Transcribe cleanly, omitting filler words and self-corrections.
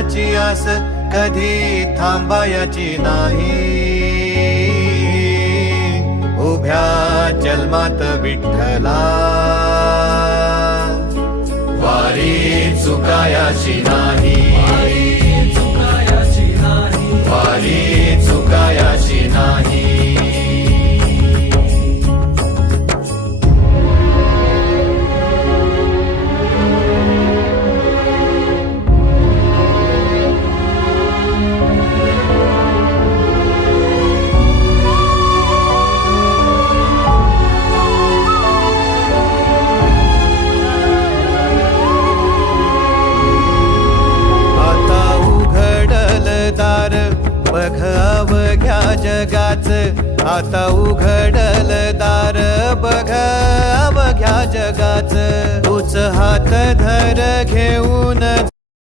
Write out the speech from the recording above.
देवाची आस कधी थांबायची नाही. उभ्या जन्मात विठ्ठला वारी चुकायाची नाही. वारी चुकायाची नाही. बघ अवघ्या जगाच, आता उघडल दार बघ अवघ्या जगाच. तूच हात धर घेऊन